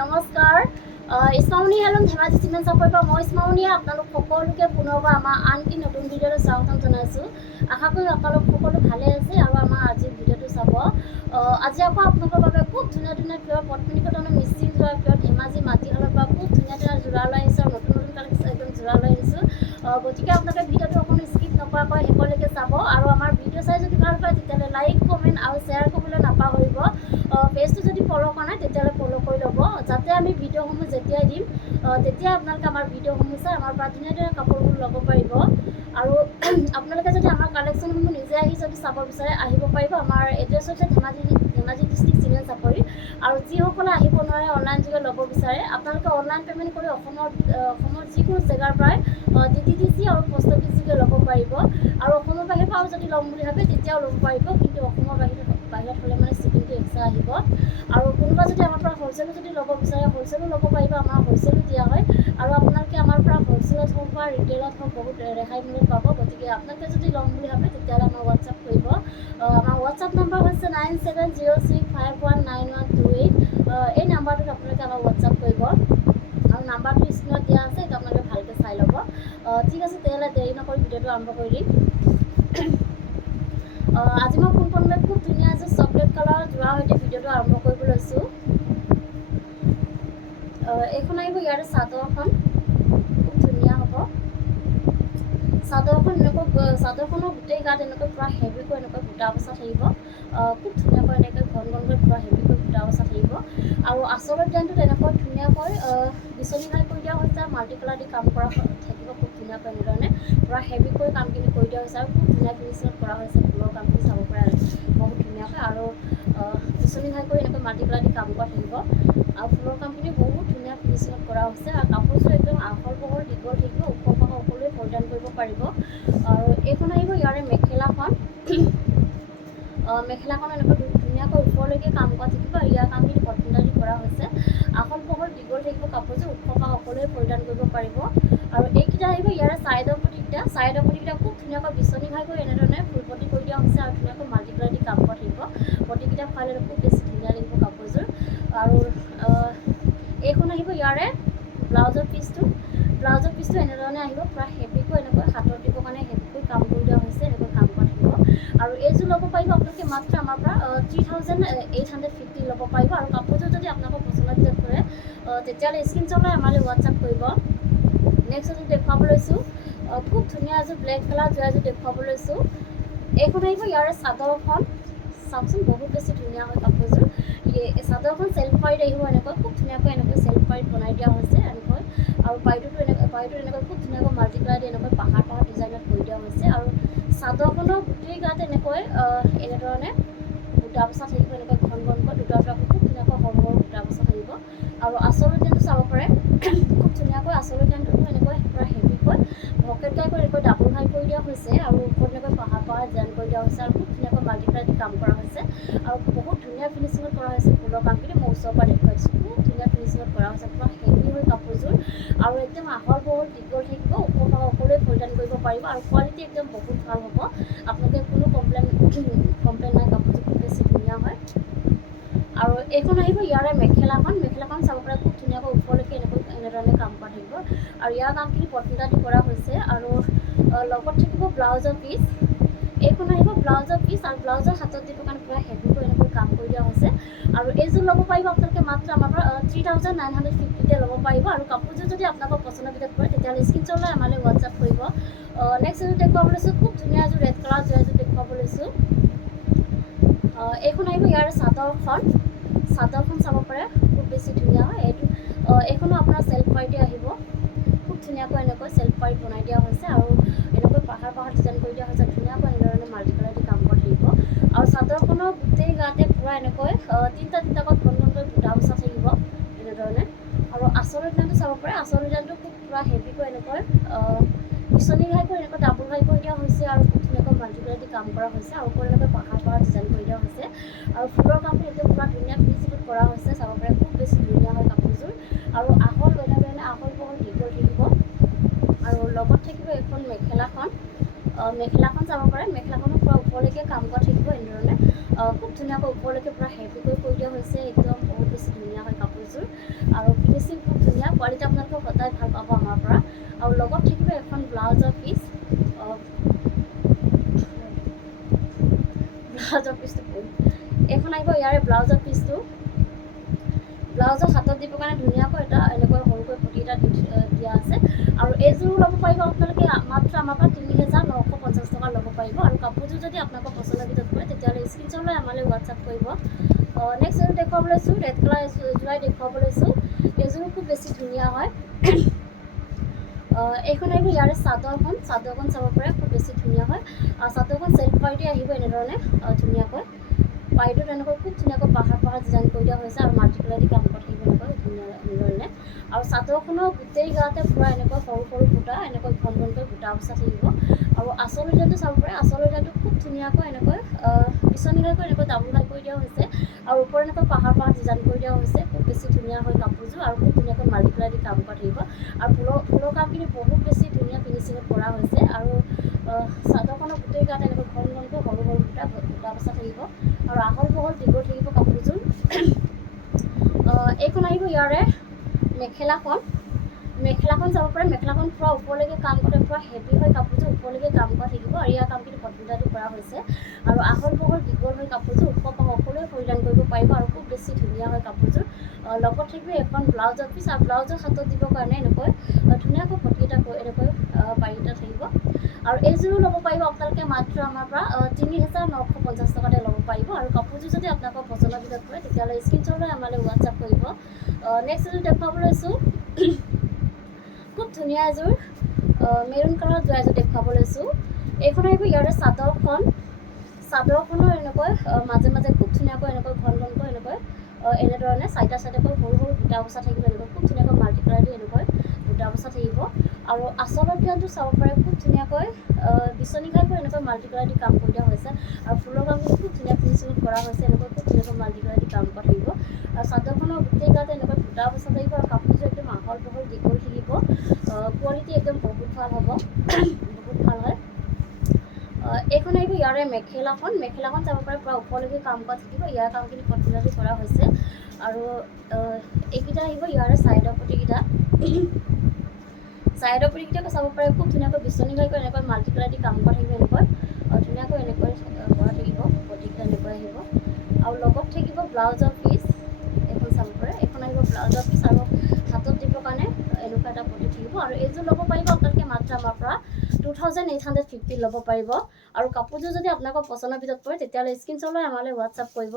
নমস্কাৰ ইছমাউনি হেলন ধেমাজি চিমেণ্ট চাপৰিৰ পৰা মই ইছমাউনিয়ে আপোনালোক সকলোকে পুনৰবাৰ আমাৰ আনটি নতুন ভিডিঅ'লৈ স্বাগতম জনাইছোঁ। আশা কৰোঁ আপোনালোক সকলো ভালে আছে আৰু আমাৰ আজিৰ ভিডিঅ'টো চাব। আজি আকৌ আপোনালোকৰ বাবে খুব ধুনীয়া ধুনীয়া পিয়ৰ পদ্মিনী কটনৰ মিচিং যোৰা পিয়ৰ ধেমাজি মাটিশালৰ পৰা খুব ধুনীয়া ধুনীয়া যোৰা লৈ আহিছোঁ আৰু নতুন নতুন কালেকশ্যন একদম যোৰা লৈ আহিছোঁ। গতিকে আপোনালোকে ভিডিঅ'টো অকণো স্কিপ নকৰাকৈ শেষলৈকে চাব আৰু আমাৰ ভিডিঅ' চাই যদি ভাল পায় তেতিয়াহ'লে লাইক কমেণ্ট আৰু শ্বেয়াৰ কৰিবলৈ নাপাহৰিব। পেজটো যদি ফ'ল' কৰা নাই তেতিয়াহ'লে ফ'ল' কৰি ল'ব, যাতে আমি ভিডিঅ'সমূহ যেতিয়াই দিম তেতিয়া আপোনালোকে আমাৰ ভিডিঅ'সমূহ চাই আমাৰ পৰা ধুনীয়া ধুনীয়া কাপোৰবোৰ ল'ব পাৰিব। আৰু আপোনালোকে যদি আমাৰ কালেকশ্যনসমূহ নিজে আহি যদি চাব বিচাৰে আহিব পাৰিব। আমাৰ এড্ৰেছ হৈছে ধেমাজি ডিষ্ট্ৰিক্ট চিমেণ্ট চাপৰি। আৰু যিসকলে আহিব নোৱাৰে অনলাইন যোগে ল'ব বিচাৰে আপোনালোকে অনলাইন পে'মেণ্ট কৰি অসমৰ যিকোনো জেগাৰ পৰাই DTDC আৰু পোষ্ট অফিচ যোগে ল'ব পাৰিব। আৰু অসমৰ বাহিৰৰ পৰাও যদি ল'ম বুলি ভাবে তেতিয়াও ল'ব পাৰিব, কিন্তু অসমৰ বাহিৰত হ'লে মানে শ্বিপিংটো এক্সট্ৰা আহিব। আৰু কোনোবা যদি আমাৰ পৰা হ'লচেলো যদি ল'ব বিচাৰে হ'লচেলো ল'ব পাৰিব, আমাৰ হ'লচেলো দিয়া হয়। আৰু আপোনালোকে আমাৰ পৰা হ'লচেলত হওক বা ৰিটেইলত হওক বহুত ৰেহাই মূল্যত পাব। গতিকে আপোনালোকে যদি ল'ম বুলি ভাবে তেতিয়াহ'লে আমাৰ হোৱাটছআপ কৰিব। আমাৰ হোৱাটছআপ নম্বৰ হৈছে 9706519128। এই নাম্বাৰটোত আপোনালোকে আমাক হোৱাটছআপ কৰিব আৰু নাম্বাৰটো স্ক্ৰীণত দিয়া আছে, এইটো আপোনালোকে ভালকৈ চাই ল'ব। ঠিক আছে, তেতিয়াহ'লে দেৰি নকৰি ভিডিঅ'টো আৰম্ভ কৰি দিম। আজি মই পোনপ্ৰথমে খুব ধুনীয়া এযোৰ চকলেট কালাৰৰ যোৰাৰ সৈতে ভিডিঅ'টো আৰম্ভ কৰিব লৈছোঁ। এইখন আহিব ইয়াৰে চাদৰখন, খুব ধুনীয়া হ'ব। চাদৰখনৰ গোটেই গাত এনেকৈ পূৰা হেভিকৈ এনেকৈ বুটা বচা থাকিব। খুব ধুনীয়াকৈ এনেকৈ ঘন ঘনকৈ পূৰা হেভিকৈ বুটা বচা থাকিব। আৰু আঁচলৰ ডিজাইনটো তেনেকৈ ধুনীয়াকৈ বিচনী ঘাই কৰি দিয়া হৈছে আৰু মাল্টি কালাৰ দি কাম কৰা থাকিব। খুব ধুনীয়াকৈ এনেধৰণে পূৰা হেভিকৈ কামখিনি কৰি দিয়া হৈছে আৰু খুব ধুনীয়া ফিনিচিঙত কৰা হৈছে। ফুলৰ কামখিনি চাব পাৰে বহুত ধুনীয়াকৈ আৰু বিচনী ঘাই কৰি এনেকৈ মাল্টি কালাৰ দি কাম কৰা থাকিব। আৰু ফুলৰ কামখিনি বহুত ধুনীয়া ফিনিচিঙত কৰা হৈছে। আৰু কাপোৰযোৰ একদম আহল বহল দীঘল থাকিব, ওখ পাখ সকলোৱে পৰিধান কৰিব পাৰিব। আৰু এইখন আহিব ইয়াৰে মেখেলাখন। মেখেলাখন এনেকৈ ধুনীয়াকৈ ওপৰলৈকে কাম কৰা থাকিব আৰু ইয়াৰ কামখিনি পদ্মিনী দি কৰা হৈছে। আহল বহল দীঘল থাকিব কাপোৰযোৰ, ওখ পাখ সকলোৱে পৰিধান কৰিব পাৰিব। আৰু এইকেইটা আহিব ইয়াৰে ছাইডৰ পটিকেইটা খুব ধুনীয়াকৈ বিচনী ঘাই কৰি এনেধৰণে ফুলপটি কৰি দিয়া হৈছে আৰু ধুনীয়াকৈ মাল্টি কালাৰ দি কাম কৰা থাকিব। পটিকেইটা ফালে খুব বেছি ধুনীয়া লাগিব কাপোৰযোৰ। আৰু এইখন আহিব ইয়াৰে ব্লাউজৰ পিচটো এনেধৰণে আহিব, পূৰা হেভিকৈ এনেকৈ হাতত দিবৰ কাৰণে হেভিকৈ কাম কৰি দিয়া হৈছে, এনেকৈ কাম কৰা থাকিব। আৰু এইযোৰ ল'ব পাৰিব আপোনালোকে মাত্ৰ আমাৰ পৰা 3850 ল'ব পাৰিব। আৰু কাপোৰযোৰ যদি আপোনালোকৰ পচন্দৰ ভিতৰত কৰে তেতিয়াহ'লে স্ক্ৰীনশ্বট লৈ আমালৈ হোৱাটছআপ কৰিব। নেক্সট এযোৰ দেখুৱাব লৈছোঁ, খুব ধুনীয়া এযোৰ ব্লেক কালাৰ যোৰা এযোৰ দেখুৱাব লৈছোঁ। এইখন আহিব ইয়াৰে চাদৰখন, চাওকচোন বহুত বেছি ধুনীয়া হয় কাপোৰযোৰ। চাদৰখন চেল্ফ পাৰীত আহিব, এনেকৈ খুব ধুনীয়াকৈ এনেকৈ চেল্ফ পাৰীত বনাই দিয়া হৈছে এনেকৈ। আৰু পাৰীটোত এনেকৈ খুব ধুনীয়াকৈ মাল্টি কালাৰ দি এনেকৈ পাহাৰ ডিজাইনত কৰি দিয়া হৈছে। আৰু চাদৰখনৰ গোটেই গাত এনেকৈ এনেধৰণে বুটা বচা থাকিব, এনেকৈ ঘন ঘনকৈ দুটা খুব ধুনীয়াকৈ সৰু সৰু বুটা বচা থাকিব। আৰু আঁচলৰ ডিজাইনটো চাব পাৰে, খুব ধুনীয়াকৈ আঁচলৰ ডিজাইনটো এনেকৈ পূৰা হেভিকৈ ভকেট গাই কৰি এনেকৈ ডাবুল হাই কৰি দিয়া হৈছে আৰু ওপৰত এনেকৈ পাহাৰ ডিজাইন কৰি দিয়া হৈছে আৰু খুব ধুনীয়াকৈ মাল্টি কালাৰ দি কাম কৰা হৈছে। আৰু বহুত ধুনীয়া ফিনিচিঙত কৰা হৈছে ফুলৰ কামখিনি। মই ওচৰৰ পৰা দেখুৱাই দিছোঁ, খুব ধুনীয়া ফিনিচিঙত কৰা হৈছে, পূৰা হেভি হৈ কাপোৰযোৰ। আৰু একদম আহল বহল দীঘল থাকিব, ওখ পাখ সকলোৱে পৰিধান কৰিব পাৰিব। আৰু কোৱালিটি একদম বহুত ভাল হ'ব, আপোনালোকে কোনো কমপ্লেইন নাই, কাপোৰযোৰ খুব বেছি ধুনীয়া হয়। আৰু এইখন আহিব ইয়াৰে মেখেলাখন চাব পাৰে, খুব ধুনীয়াকৈ ওপৰলৈকে এনেধৰণে কাম কৰা থাকিব। আৰু ইয়াৰ কামখিনি পদ্মিনী দি কৰা হৈছে। আৰু লগত থাকিব ব্লাউজৰ পিচ। এইখন আহিব ব্লাউজৰ পিচ আৰু ব্লাউজৰ হাতত দিবৰ কাৰণে পূৰা হেভিকৈ এনেকৈ কাম কৰি দিয়া হৈছে। আৰু এইযোৰ ল'ব পাৰিব আপোনালোকে মাত্ৰ আমাৰ পৰা 3950 ল'ব পাৰিব। আৰু কাপোৰযোৰ যদি আপোনালোকৰ পচন্দৰ ভিতৰত পৰে তেতিয়াহ'লে স্ক্ৰীনশ্বট লৈ আমালৈ হোৱাটছআপ কৰিব। নেক্সট এযোৰ দেখুৱাব লৈছোঁ, খুব ধুনীয়া এযোৰ ৰেড কালাৰ যোৰা এযোৰ দেখুৱাব লৈছোঁ। এইখন আহিব ইয়াৰে চাদৰখন চাব পাৰে, খুব বেছি ধুনীয়া হয়। এইখনো আপোনাৰ চেল্ফ পাৰীতে আহিব, খুব ধুনীয়াকৈ এনেকৈ চেল্ফ পাৰীত বনাই দিয়া হৈছে। আৰু এনেকৈ পাহাৰ ডিজাইন কৰি দিয়া হৈছে, ধুনীয়াকৈ এনেধৰণে মাল্টি কালাৰ দি কাম কৰি থাকিব। আৰু চাদৰখনৰ গোটেই গাতে পূৰা এনেকৈ তিনিটাকৈ ঘন ঘনকৈ বুটা বচা থাকিব এনেধৰণে। আৰু আঁচলৰ ডিজাইনটো চাব পাৰে, আঁচলৰ ডিজাইনটো খুব পূৰা হেভিকৈ এনেকৈ বিচনী ঘাই কৰি এনেকৈ ডাবুল ঘাই কৰি দিয়া হৈছে আৰু খুব ধুনীয়াকৈ মাল্টি কালাৰ দি কাম কৰা হৈছে। আৰু ওপৰত এনেকৈ পাহাৰ ডিজাইন কৰি দিয়া হৈছে। আৰু ফুলৰ কামখিনি একদম পূৰা ধুনীয়া ফিনিচিঙত কৰা হৈছে, চাব পাৰে খুব বেছি ধুনীয়া হয় কাপোৰযোৰ। আৰু আহল বহল দীঘল থাকিব। আৰু লগত থাকিব এইখন মেখেলাখন চাব পাৰে, মেখেলাখনো পূৰা ওপৰলৈকে কাম কৰা থাকিব এনেধৰণে। খুব ধুনীয়াকৈ ওপৰলৈকে পূৰা হেভিকৈ কৰি দিয়া হৈছে, একদম বহুত বেছি ধুনীয়া হয় কাপোৰযোৰ। কাপোৰযোৰ আৰু ফিনিচিং খুব ধুনীয়া কোৱালিটি আপোনালোকে সদায় ভাল পাব আমাৰ পৰা আৰু লগত থাকিব এখন ব্লাউজৰ পিচ এইখন আহিব ইয়াৰে ব্লাউজৰ পিচটো ব্লাউজৰ হাতত দিবৰ কাৰণে ধুনীয়াকৈ এটা এনেকৈ সৰুকৈ পটি এটা দিয়া আছে আৰু এইযোৰো ল'ব পাৰিব আপোনালোকে মাত্ৰ আমাৰ পৰা ৩,৯৫০ টকা ল'ব পাৰিব আৰু কাপোৰযোৰ যদি আপোনালোকৰ পচন্দৰ ভিতৰত পৰে তেতিয়াহ'লে স্ক্ৰীনশ্বট লৈ আমালৈ হোৱাটছআপ কৰিব নেক্সট এযোৰ দেখুৱাব লৈছোঁ ৰেড কালাৰ এযোৰাই দেখুৱাব লৈছোঁ এইযোৰো খুব বেছি ধুনীয়া হয় এইখন আহিব ইয়াৰে চাদৰখন চাব পাৰে খুব বেছি ধুনীয়া হয় আৰু চাদৰখন চেল্ফ পাৰ্টি আহিব এনেধৰণে ধুনীয়াকৈ পাৰ্টিটোত এনেকৈ খুব ধুনীয়াকৈ পাহাৰ ডিজাইন কৰি দিয়া হৈছে আৰু মাল্টি কালাৰ দি কাম কৰা থাকিব এনেকৈ ধুনীয়া এনেধৰণে আৰু চাদৰখনৰ গোটেই গাতে পূৰা এনেকৈ সৰু সৰু বুটা এনেকৈ ঘনকৈ বুটা বচা থাকিব আৰু আচল ডিজাইনটো চাব পাৰে আচল ডিজাইনটো খুব ধুনীয়াকৈ এনেকৈ বিচনীঘাইকৈ এনেকৈ ডাবুল ঘাই কৰি দিয়া হৈছে আৰু ওপৰত এনেকৈ পাহাৰ ডিজাইন কৰি দিয়া হৈছে খুব বেছি ধুনীয়া হয় কাপোৰযোৰ আৰু খুব ধুনীয়াকৈ মাল্টি কালাৰ দি কাম কৰা থাকিব আৰু ফুলৰ কামখিনি বহুত বেছি ধুনীয়া ফিনিচিঙত কৰা হৈছে আৰু চাদৰখনৰ গোটেই গাত এনেকৈ ঘনকৈ সৰু সৰু বুটা বচা থাকিব আৰু আহল বহল দীঘল থাকিব কাপোৰযোৰ এইখন আহিব ইয়াৰে মেখেলাখন চাব পাৰে মেখেলাখন পূৰা ওপৰলৈকে কাম কৰে পূৰা হেভি হয় কাপোৰযোৰ ওপৰলৈকে কাম কৰা থাকিব আৰু ইয়াৰ কামখিনি কটনটাদি কৰা হৈছে আৰু আহল বহল দীঘল হয় কাপোৰযোৰ ওখ সকলোৱে পৰিধান কৰিব পাৰিব আৰু খুব বেছি ধুনীয়া হয় কাপোৰযোৰ লগত থাকিব এখন ব্লাউজৰ পিচ আৰু ব্লাউজৰ হাতত দিবৰ কাৰণে এনেকৈ ধুনীয়াকৈ পটি এটা এনেকৈ পাৰি এটা থাকিব আৰু এইযোৰো ল'ব পাৰিব আপোনালোকে মাত্ৰ আমাৰ পৰা ৩,৯৫০ টকাতে ল'ব পাৰিব আৰু কাপোৰযোৰ যদি আপোনালোকৰ পচন্দৰ ভিতৰত পৰে তেতিয়াহ'লে স্ক্ৰীনশ্বট লৈ আমালৈ হোৱাটছআপ কৰিব নেক্সট এযোৰ দেখুৱাব লৈছোঁ খুব ধুনীয়া এযোৰ মেৰুণ কালাৰৰ এযোৰ দেখুৱাব লৈছোঁ এইখন আহিব ইয়াৰে চাদৰখনৰ এনেকৈ মাজে মাজে খুব ধুনীয়াকৈ এনেকৈ ঘনকৈ এনেকৈ এনেধৰণে চাইডে সৰু সৰু বুটা বচা থাকিব এনেকৈ খুব ধুনীয়াকৈ মাল্টি কালাৰ দি এনেকৈ বুটা বচা থাকিব আৰু আচলৰ ডিজাইনটো চাব পাৰে খুব ধুনীয়াকৈ বিচনীঘাইকৈ এনেকৈ মাল্টি কালাৰ দি কাম কৰি দিয়া হৈছে আৰু ফুলৰ কামখিনি খুব ধুনীয়া ফিনিচিঙত কৰা হৈছে এনেকৈ খুব ধুনীয়াকৈ মাল্টি কালাৰ দি কাম কৰা থাকিব আৰু চাদৰখনৰ গোটেই গাতে এনেকৈ বুটা বচা থাকিব আৰু কাপোৰযোৰ একদম আহল বহল দীঘল থাকিব কোৱালিটি একদম বহুত ভাল হ'ব বহুত ভাল হয় এইখন আহিব ইয়াৰে মেখেলাখন চাব পাৰে পূৰা ওপৰলৈকে কাম কৰা থাকিব ইয়াৰ কামখিনি কটনটাদি কৰা হৈছে আৰু এইকেইটা আহিব ইয়াৰে চাইডৰ পটিকেইটা চাব পাৰে খুব ধুনীয়াকৈ বিচনীঘাইকৈ এনেকৈ মাল্টি কালাৰ দি কাম কৰা থাকিব এনেকৈ ধুনীয়াকৈ এনেকৈ কৰা থাকিব পটিকেইটা এনেকৈ আহিব আৰু লগত থাকিব ব্লাউজৰ পিচ এইখন চাব পাৰে এইখন আহিব ব্লাউজৰ পিচ আৰু হাতত দিবৰ কাৰণে এনেকুৱা এটা পটি থাকিব আৰু এইযোৰ ল'ব পাৰিব আপোনালোকে মাত্ৰ আমাৰ পৰা 2,850 ল'ব পাৰিব আৰু কাপোৰযোৰ যদি আপোনালোকৰ পচন্দৰ ভিতৰত পৰে তেতিয়াহ'লে স্ক্ৰীনশ্বট লৈ আমালৈ হোৱাটছআপ কৰিব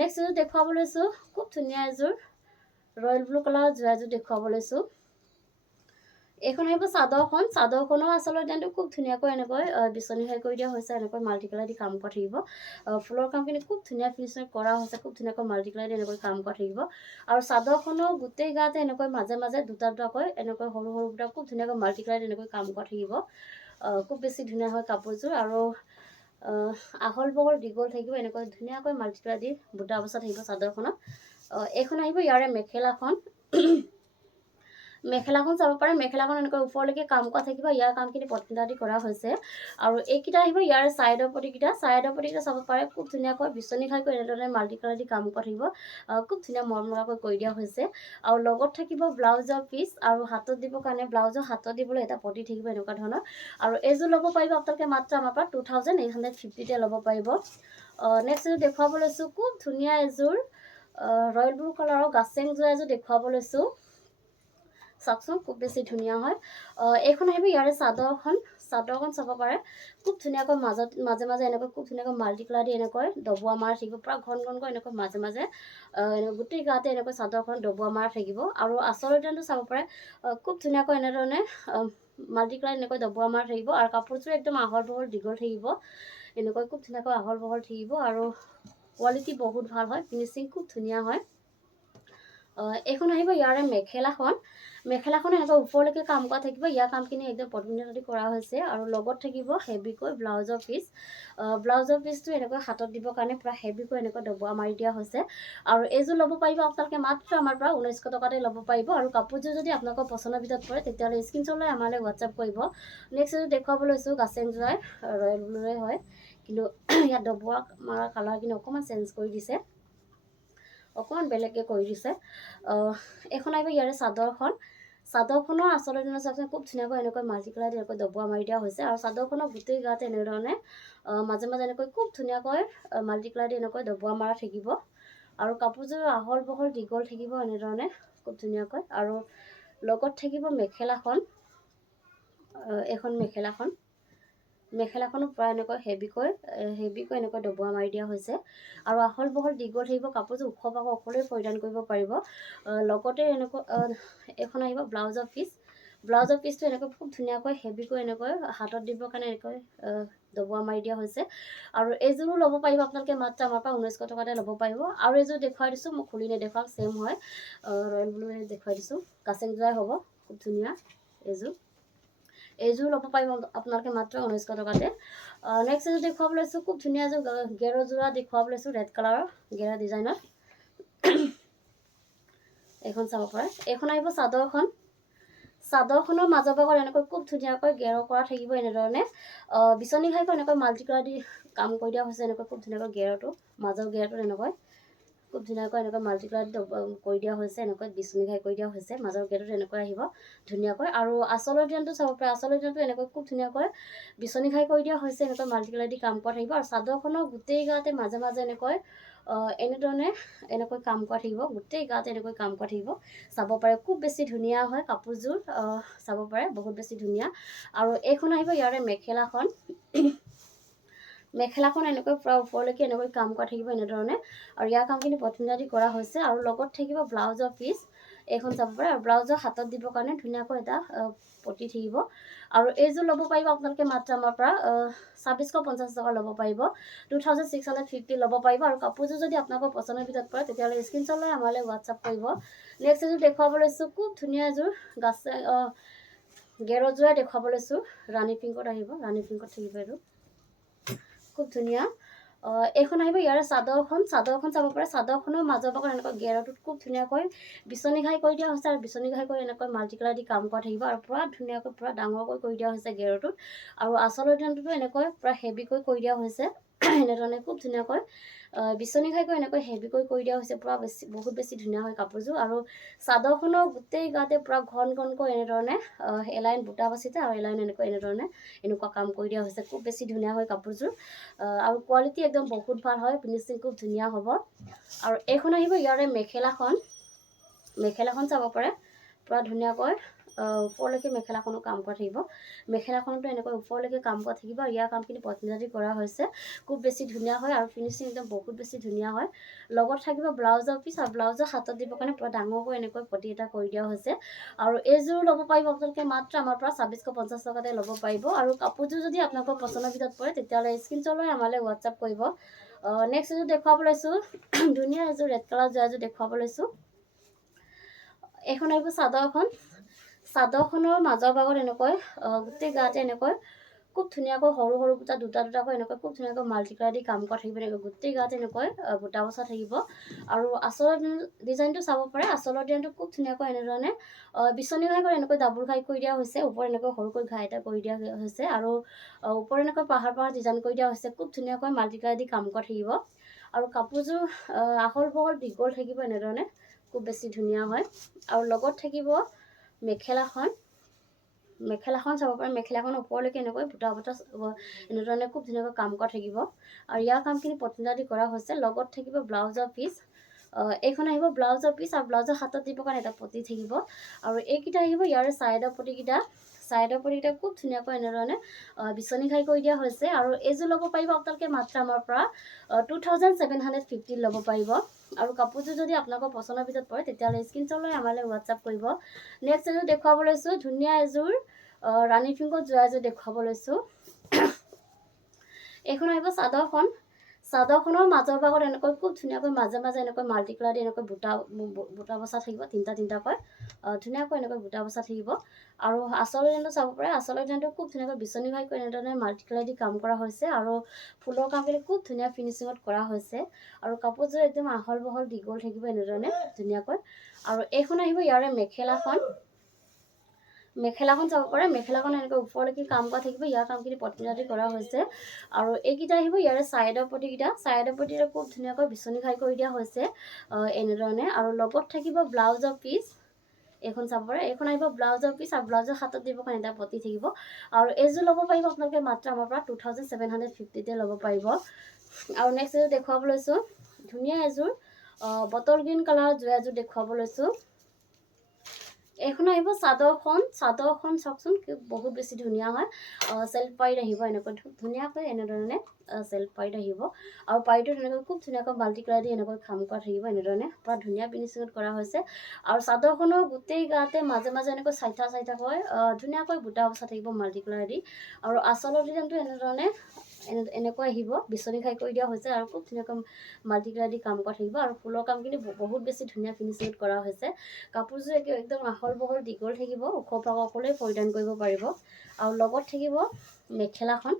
নেক্সট এযোৰ দেখুৱাব লৈছোঁ খুব ধুনীয়া এযোৰ ৰয়েল ব্লু কালাৰৰ এযোৰ দেখুৱাব লৈছোঁ এইখন আহিব চাদৰখনৰ আচলৰ ডিজাইনটো খুব ধুনীয়াকৈ এনেকৈ বিচনীঘাই কৰি দিয়া হৈছে এনেকৈ মাল্টি কালাৰ দি কাম কৰা থাকিব ফুলৰ কামখিনি খুব ধুনীয়া ফিনিচিং কৰা হৈছে খুব ধুনীয়াকৈ মাল্টি কালাৰ দি এনেকৈ কাম কৰা থাকিব আৰু চাদৰখনৰ গোটেই গাতে এনেকৈ মাজে মাজে দুটাকৈ এনেকৈ সৰু সৰু বুটা খুব ধুনীয়াকৈ মাল্টি কালাৰ দি এনেকৈ কাম কৰা থাকিব খুব বেছি ধুনীয়া হয় কাপোৰযোৰ আৰু আহল বহল দীঘল থাকিব এনেকৈ ধুনীয়াকৈ মাল্টি কালাৰ দি বুটা বচা থাকিব চাদৰখনত এইখন আহিব ইয়াৰে মেখেলাখন চাব পাৰে মেখেলাখন এনেকৈ ওপৰলৈকে কাম কৰা থাকিব ইয়াৰ কামখিনি কটনটাদি কৰা হৈছে আৰু এইকেইটা আহিব ইয়াৰ চাইডৰ পটিকেইটা চাব পাৰে খুব ধুনীয়াকৈ বিচনীঘাইকৈ এনেধৰণে মাল্টি কালাৰ দি কাম কৰা থাকিব খুব ধুনীয়া মৰম লগাকৈ কৰি দিয়া হৈছে আৰু লগত থাকিব ব্লাউজৰ পিচ আৰু হাতত দিবৰ কাৰণে ব্লাউজৰ হাতত দিবলৈ এটা পটি থাকিব এনেকুৱা ধৰণৰ আৰু এইযোৰ ল'ব পাৰিব আপোনালোকে মাত্ৰ আমাৰ পৰা 2,850তে ল'ব পাৰিব নেক্সট এযোৰ দেখুৱাব লৈছোঁ খুব ধুনীয়া এযোৰ ৰয়েল ব্লু কালাৰৰ গাছেংযোৰা এযোৰ দেখুৱাব লৈছোঁ চাওকচোন খুব বেছি ধুনীয়া হয় এইখন আহিব ইয়াৰে চাদৰখন চাব পাৰে খুব ধুনীয়াকৈ মাজে মাজে এনেকৈ খুব ধুনীয়াকৈ মাল্টি কালাৰ দি এনেকৈ ডবোৱা মাৰা থাকিব পূৰা ঘনকৈ এনেকৈ মাজে মাজে গোটেই গাতে এনেকৈ চাদৰখন ডবোৱা মাৰা থাকিব আৰু আচল ডিজাইনটো চাব পাৰে খুব ধুনীয়াকৈ এনেধৰণে মাল্টি কালাৰ এনেকৈ ডবোৱা মাৰা থাকিব আৰু কাপোৰযোৰ একদম আহল বহল দীঘল থাকিব এনেকৈ খুব ধুনীয়াকৈ আহল বহল থাকিব আৰু কোৱালিটি বহুত ভাল হয় ফিনিচিং খুব ধুনীয়া হয় এইখন আহিব ইয়াৰে মেখেলাখন এনেকৈ ওপৰলৈকে কাম কৰা থাকিব ইয়াৰ কামখিনি একদম পটনটাদি কৰা হৈছে আৰু লগত থাকিব হেভিকৈ ব্লাউজৰ পিচটো এনেকৈ হাতত দিবৰ কাৰণে পূৰা হেভিকৈ এনেকৈ ডবোৱা মাৰি দিয়া হৈছে আৰু এইযোৰ ল'ব পাৰিব আপোনালোকে মাত্ৰ আমাৰ পৰা 1,900 টকাতে ল'ব পাৰিব আৰু কাপোৰযোৰ যদি আপোনালোকৰ পচন্দৰ ভিতৰত পৰে তেতিয়াহ'লে স্ক্ৰীনশ্বট লৈ আমালৈ হোৱাটছআপ কৰিব নেক্সট এযোৰ দেখুৱাব লৈছোঁ গাছেংযোৰাই ৰয়েল ব্লুৰে হয় কিন্তু ইয়াত ডবোৱা মাৰা কালাৰখিনি অকণমান চেঞ্জ কৰি দিছে অকণমান বেলেগকৈ কৰি দিছে। এইখন আহিব ইয়াৰে চাদৰখন। চাদৰখনৰ আচলতে চাওকচোন খুব ধুনীয়াকৈ এনেকৈ মাল্টি কালাৰ এনেকৈ দবোৱা মাৰি দিয়া হৈছে। আৰু চাদৰখনৰ গোটেই গাতে এনেধৰণে মাজে মাজে এনেকৈ খুব ধুনীয়াকৈ মাল্টি কালাৰ দি এনেকৈ দবোৱা মাৰা থাকিব। আৰু কাপোৰযোৰ আহল বহল দীঘল থাকিব এনেধৰণে খুব ধুনীয়াকৈ। আৰু লগত থাকিব মেখেলাখন। এইখন মেখেলাখনো প্ৰায় এনেকৈ হেভিকৈ এনেকৈ দবোৱা মাৰি দিয়া হৈছে। আৰু আহল বহল দীঘল থাকিব, কাপোৰযোৰ ওখ পাব, সকলোৱে পৰিধান কৰিব পাৰিব। লগতে এনেকৈ এইখন আহিব ব্লাউজৰ পিচ। ব্লাউজৰ পিচটো এনেকৈ খুব ধুনীয়াকৈ হেভিকৈ এনেকৈ হাতত দিবৰ কাৰণে এনেকৈ দবোৱা মাৰি দিয়া হৈছে। আৰু এইযোৰো ল'ব পাৰিব আপোনালোকে মাত্ৰ আমাৰ পৰা 1900 টকাতে ল'ব পাৰিব। আৰু এইযোৰ দেখুৱাই দিছোঁ, মই খুলি নেদেখুৱাওক, ছেম হয়, ৰয়েল ব্লু দেখুৱাই দিছোঁ, কাচিং যোৰাই হ'ব, খুব ধুনীয়া এইযোৰ ল'ব পাৰিব আপোনালোকে মাত্ৰ 1900 টকাতে। নেক্সট এযোৰ দেখুৱাব লৈছোঁ, খুব ধুনীয়া এযোৰ গেৰৰ যোৰা দেখুৱাব লৈছোঁ, ৰেড কালাৰৰ গেৰা ডিজাইনত। এইখন চাব পাৰে। এইখন আহিব চাদৰখন। চাদৰখনৰ মাজৰ ভাগত এনেকৈ খুব ধুনীয়াকৈ গেৰ কৰা থাকিব এনেধৰণে। বিচনী ঘাইকৈ এনেকৈ মাল্টি কালাৰ দি কাম কৰি দিয়া হৈছে। এনেকৈ খুব ধুনীয়াকৈ গেৰটো, মাজৰ গেৰটোত এনেকৈ খুব ধুনীয়াকৈ এনেকৈ মাল্টি কালাৰ কৰি দিয়া হৈছে। এনেকৈ বিচনী ঘাই কৰি দিয়া হৈছে, মাজৰ গেৰটোত এনেকৈ আহিব ধুনীয়াকৈ। আৰু আঁচলৰ ডিজাইনটো চাব পাৰে। আঁচলৰ ডিজাইনটো এনেকৈ খুব ধুনীয়াকৈ বিচনী ঘাই কৰি দিয়া হৈছে। এনেকৈ মাল্টি কালাৰ দি কাম কৰা থাকিব। আৰু চাদৰখনৰ গোটেই গাতে মাজে মাজে এনেকৈ এনেধৰণে এনেকৈ কাম কৰা থাকিব, গোটেই গাতে এনেকৈ কাম কৰা থাকিব। চাব পাৰে, খুব বেছি ধুনীয়া হয় কাপোৰযোৰ, চাব পাৰে, বহুত বেছি ধুনীয়া। আৰু এইখন আহিব ইয়াৰে মেখেলাখন। মেখেলাখন এনেকৈ পূৰা ওপৰলৈকে এনেকৈ কাম কৰা থাকিব এনেধৰণে। আৰু ইয়াৰ কামখিনি পচন্দ দি কৰা হৈছে। আৰু লগত থাকিব ব্লাউজৰ পিচ। এইখন চাব পাৰে। আৰু ব্লাউজৰ হাতত দিবৰ কাৰণে ধুনীয়াকৈ এটা পটি থাকিব। আৰু এইযোৰ ল'ব পাৰিব আপোনালোকে মাত্ৰ আমাৰ পৰা 2650 টকা ল'ব পাৰিব, 2650 ল'ব পাৰিব। আৰু কাপোৰযোৰ যদি আপোনালোকৰ পচন্দৰ ভিতৰত পৰে তেতিয়াহ'লে স্ক্ৰীনশ্বট লৈ আমালৈ হোৱাটছআপ কৰিব। নেক্সট এযোৰ দেখুৱাব লৈছোঁ, খুব ধুনীয়া এযোৰ গেৰৰ যোৰা দেখুৱাব লৈছোঁ। ৰাণী পিংকত আহিব, ৰাণী পিংকত থাকিব এইটো, খুব ধুনীয়া। এইখন আহিব ইয়াৰে চাদৰখন। চাদৰখন চাব পাৰে। চাদৰখনৰ মাজৰ ভাগত এনেকৈ গেৰটোত খুব ধুনীয়াকৈ বিচনী ঘাই কৰি দিয়া হৈছে। আৰু বিচনী ঘাই কৰি এনেকৈ মাল্টি কালাৰ দি কাম কৰা থাকিব। আৰু পূৰা ধুনীয়াকৈ পূৰা ডাঙৰকৈ কৰি দিয়া হৈছে গেৰটোত। আৰু আঁচলৰ ডিজাইনটোতো এনেকৈ পূৰা হেভিকৈ কৰি দিয়া হৈছে এনেধৰণে খুব ধুনীয়াকৈ বিচনী ঘাই কৰি এনেকৈ হেভিকৈ কৰি দিয়া হৈছে। পূৰা বহুত বেছি ধুনীয়া হয় কাপোৰযোৰ। আৰু চাদৰখনৰ গোটেই গাতে পূৰা ঘন ঘনকৈ এনেধৰণে এলাইন বুটা বাচিছে। আৰু এলাইন এনেধৰণে এনেকুৱা কাম কৰি দিয়া হৈছে। খুব বেছি ধুনীয়া হয় কাপোৰযোৰ। আৰু কোৱালিটি একদম বহুত ভাল হয়, ফিনিচিং খুব ধুনীয়া হ'ব। আৰু এইখন আহিব ইয়াৰে মেখেলাখন চাব পাৰে। পূৰা ধুনীয়াকৈ ওপৰলৈকে মেখেলাখনো কাম কৰা থাকিব। মেখেলাখনতো এনেকৈ ওপৰলৈকে কাম কৰা থাকিব। আৰু ইয়াৰ কামখিনি পচন্দ কৰা হৈছে, খুব বেছি ধুনীয়া হয়। আৰু ফিনিচিং একদম বহুত বেছি ধুনীয়া হয়। লগত থাকিব ব্লাউজৰ পিচ। আৰু ব্লাউজৰ হাতত দিবৰ কাৰণে পূৰা ডাঙৰকৈ এনেকৈ পটি এটা কৰি দিয়া হৈছে। আৰু এইযোৰ ল'ব পাৰিব আপোনালোকে মাত্ৰ আমাৰ পৰা 2650 টকাতে ল'ব পাৰিব। আৰু কাপোৰযোৰ যদি আপোনালোকৰ পচন্দৰ ভিতৰত পৰে তেতিয়াহ'লে স্ক্ৰীনশ্বট লৈ আমালৈ হোৱাটছআপ কৰিব। নেক্সট এযোৰ দেখুৱাব লৈছোঁ, ধুনীয়া এযোৰ ৰেড কালাৰ যোৰা এযোৰ দেখুৱাব লৈছোঁ। এইখন আহিব চাদৰখন। চাদৰখনৰ মাজৰ ভাগত এনেকৈ গোটেই গাতে এনেকৈ খুব ধুনীয়াকৈ সৰু সৰু বুটা দুটা দুটাকৈ এনেকৈ খুব ধুনীয়াকৈ মাল্টি কালাৰ দি কাম কৰা থাকিব। এনেকৈ গোটেই গাত এনেকৈ বুটা বচা থাকিব। আৰু আঁচলৰ ডিজাইনটো চাব পাৰে। আঁচলৰ ডিজাইনটো খুব ধুনীয়াকৈ এনেধৰণে বিচনী ঘাই কৰি এনেকৈ ডাবুল ঘাই কৰি দিয়া হৈছে। ওপৰত এনেকৈ সৰুকৈ ঘাই এটা কৰি দিয়া হৈছে। আৰু ওপৰত এনেকৈ পাহাৰ ডিজাইন কৰি দিয়া হৈছে। খুব ধুনীয়াকৈ মাল্টি কালাৰ দি কাম কৰা থাকিব। আৰু কাপোৰযোৰ আহল বহল দীঘল থাকিব এনেধৰণে, খুব বেছি ধুনীয়া হয়। আৰু লগত থাকিব মেখেলাখন চাব পাৰে। মেখেলাখন ওপৰলৈকে এনেকৈ বুটা এনেধৰণে খুব ধুনীয়াকৈ কাম কৰা থাকিব। আৰু ইয়াৰ কামখিনি পচন্দ দি কৰা হৈছে। লগত থাকিব ব্লাউজৰ পিচ। এইখন আহিব ব্লাউজৰ পিচ। আৰু ব্লাউজৰ হাতত দিবৰ কাৰণে এটা পটি থাকিব। আৰু এইকেইটা আহিব ইয়াৰে চাইডৰ পটিকেইটা খুব ধুনীয়াকৈ এনেধৰণে বিচনী ঘাই কৰি দিয়া হৈছে। আৰু এইযোৰ ল'ব পাৰিব আপোনালোকে মাত্ৰ আমাৰ পৰা 2750 ল'ব পাৰিব। আৰু কাপোৰযোৰ যদি আপোনালোকৰ পচন্দৰ ভিতৰত পৰে তেতিয়াহ'লে স্ক্ৰীনশ্বট লৈ আমালৈ হোৱাটছআপ কৰিব। নেক্সট এযোৰ দেখুৱাব লৈছোঁ, ধুনীয়া এযোৰ ৰাণী পিংকত যোৰা এযোৰ দেখুৱাব লৈছোঁ। এইখন আহিব চাদৰখন। চাদৰখনৰ মাজৰ ভাগত এনেকৈ খুব ধুনীয়াকৈ মাজে মাজে এনেকৈ মাল্টি কালাৰ দি এনেকৈ বুটা বচা থাকিব, তিনিটাকৈ ধুনীয়াকৈ এনেকৈ বুটা বচা থাকিব। আৰু আঁচলৰ ডিজাইনটো চাব পাৰে। আঁচলৰ ডিজাইনটো খুব ধুনীয়াকৈ বিচনী ঘাই কৰি এনেধৰণে মাল্টি কালাৰ দি কাম কৰা হৈছে। আৰু ফুলৰ কামখিনি খুব ধুনীয়া ফিনিচিঙত কৰা হৈছে। আৰু কাপোৰযোৰ একদম আহল বহল দীঘল থাকিব এনেধৰণে ধুনীয়াকৈ। আৰু এইখন আহিব ইয়াৰে মেখেলাখন। মেখেলাখন চাব পাৰে, মেখেলাখন এনেকৈ ওপৰলৈকে কাম কৰা থাকিব, ইয়াৰ কামখিনি পটমিনাটি কৰা হৈছে। আৰু এইকেইটা আহিব ইয়াৰে ছাইডৰ পটিকেইটা খুব ধুনীয়াকৈ বিচনি ঘাই কৰি দিয়া হৈছে এনেধৰণে। আৰু লগত থাকিব ব্লাউজৰ পিচ, এইখন চাব পাৰে, এইখন আহিব ব্লাউজৰ পিচ আৰু ব্লাউজৰ হাতত দিব কাৰণে এটা পটি থাকিব। আৰু এইযোৰ ল'ব পাৰিব আপোনালোকে মাত্ৰ আমাৰ পৰা 2750 ল'ব পাৰিব। আৰু নেক্সট এযোৰ দেখুৱাব লৈছোঁ, ধুনীয়া এযোৰ বটল গ্ৰীণ কালাৰৰ এযোৰ দেখুৱাব লৈছোঁ। এইখন আহিব চাদৰখন চাওকচোন বহুত বেছি ধুনীয়া হয়। চেল্ফ পাইড আহিব এনেকৈ ধুনীয়াকৈ এনেধৰণে চেল্ফ পাইড আহিব। আৰু পাইডটো এনেকৈ খুব ধুনীয়াকৈ মাল্টি কালাৰ দি এনেকৈ খাম কৰা থাকিব, এনেধৰণে পূৰা ধুনীয়া ফিনিচিঙত কৰা হৈছে। আৰু চাদৰখনৰ গোটেই গাতে মাজে মাজে এনেকৈ চাইঠাকৈ ধুনীয়াকৈ বুটা বচা থাকিব মাল্টি কালাৰ দি। আৰু আঁচলৰ ডিজাইনটো এনেধৰণে এনেকৈ আহিব, বিচনি ঘাই কৰি দিয়া হৈছে আৰু খুব ধুনীয়াকৈ মাল্টি কালাৰ দি কাম কৰা থাকিব। আৰু ফুলৰ কামখিনি বহুত বেছি ধুনীয়া ফিনিচিঙত কৰা হৈছে। কাপোৰযোৰ একদম আহল বহল দীঘল থাকিব, ওখ পাকসকলে পৰিধান কৰিব পাৰিব। আৰু লগত থাকিব মেখেলাখন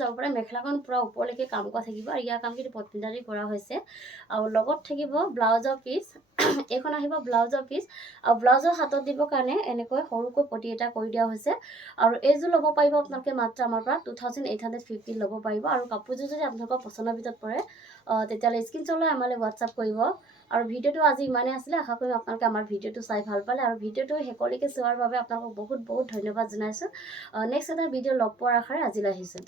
যাব পাৰে, মেখেলাখন পূৰা ওপৰলৈকে কাম কৰা থাকিব আৰু ইয়াৰ কামখিনি পটমিনাটি কৰা হৈছে। আৰু লগত থাকিব ব্লাউজৰ পিচ, এইখন আহিব ব্লাউজৰ পিচ আৰু ব্লাউজৰ হাতত দিবৰ কাৰণে এনেকৈ সৰুকৈ পটি এটা কৰি দিয়া হৈছে। আৰু এইযোৰ ল'ব পাৰিব আপোনালোকে মাত্ৰ আমাৰ পৰা 2850 ল'ব পাৰিব। আৰু কাপোৰযোৰ যদি আপোনালোকৰ পচন্দৰ ভিতৰত পৰে তেতিয়াহ'লে স্ক্ৰীনশ্বট লৈ আমালৈ হোৱাটছআপ কৰিব। আৰু ভিডিঅ'টো আজি ইমানেই আছিলে, আশা কৰিম আপোনালোকে আমাৰ ভিডিঅ'টো চাই ভাল পালে। আৰু ভিডিঅ'টো শেষলৈকে চোৱাৰ বাবে আপোনালোকক বহুত ধন্যবাদ জনাইছোঁ। নেক্সট এটা ভিডিঅ' লগ পোৱাৰ আশাৰে আজিলৈ আহিছোঁ।